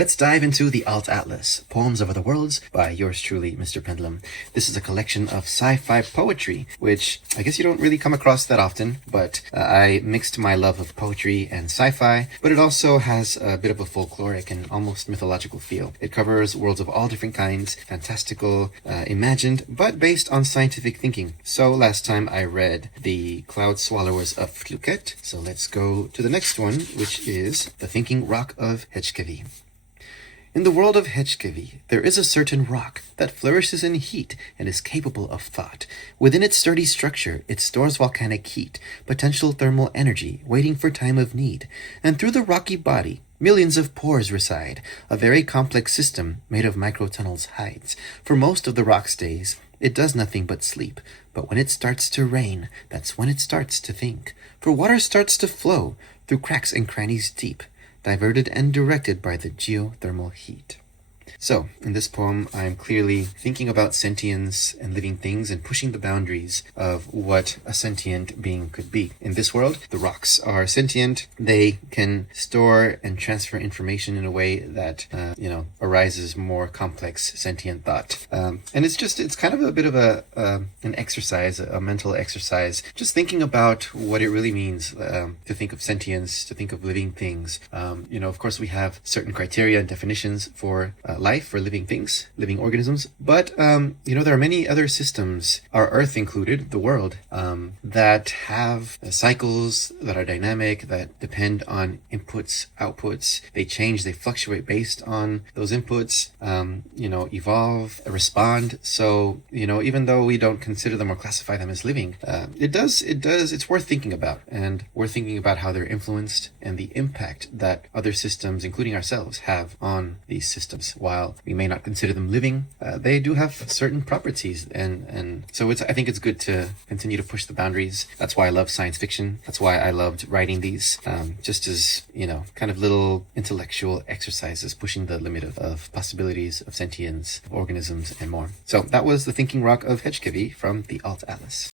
Let's dive into the Alt Atlas, Poems of Other Worlds by yours truly, Mr. Pendulum. This is a collection of sci-fi poetry, which I guess you don't really come across that often, but I mixed my love of poetry and sci-fi, but it also has a bit of a folkloric and almost mythological feel. It covers worlds of all different kinds, fantastical, imagined, but based on scientific thinking. So last time I read The Cloud Swallowers of Fluket, so let's go to the next one, which is The Thinking Rock of Hedgkevi. In the world of Hedgkevi, there is a certain rock that flourishes in heat and is capable of thought. Within its sturdy structure, it stores volcanic heat, potential thermal energy, waiting for time of need. And through the rocky body, millions of pores reside, a very complex system made of microtunnels hides. For most of the rock's days, it does nothing but sleep. But when it starts to rain, that's when it starts to think. For water starts to flow through cracks and crannies deep, diverted and directed by the geothermal heat. So, in this poem, I'm clearly thinking about sentience and living things and pushing the boundaries of what a sentient being could be. In this world, the rocks are sentient. They can store and transfer information in a way that, arises more complex sentient thought. And it's kind of a bit of an exercise, a mental exercise, just thinking about what it really means to think of sentience, to think of living things. Of course, we have certain criteria and definitions for life, for living things, living organisms, but there are many other systems, our Earth included, the world, that have cycles that are dynamic, that depend on inputs, outputs. They change, they fluctuate based on those inputs, evolve, respond. So, even though we don't consider them or classify them as living, it's worth thinking about, and worth thinking about how they're influenced and the impact that other systems, including ourselves, have on these systems. While we may not consider them living, they do have certain properties, and so I think it's good to continue to push the boundaries. That's why I love science fiction. That's why I loved writing these, just as kind of little intellectual exercises, pushing the limit of possibilities of sentience, organisms, and more. So that was The Thinking Rock of Hedgkevi from the Alt Atlas.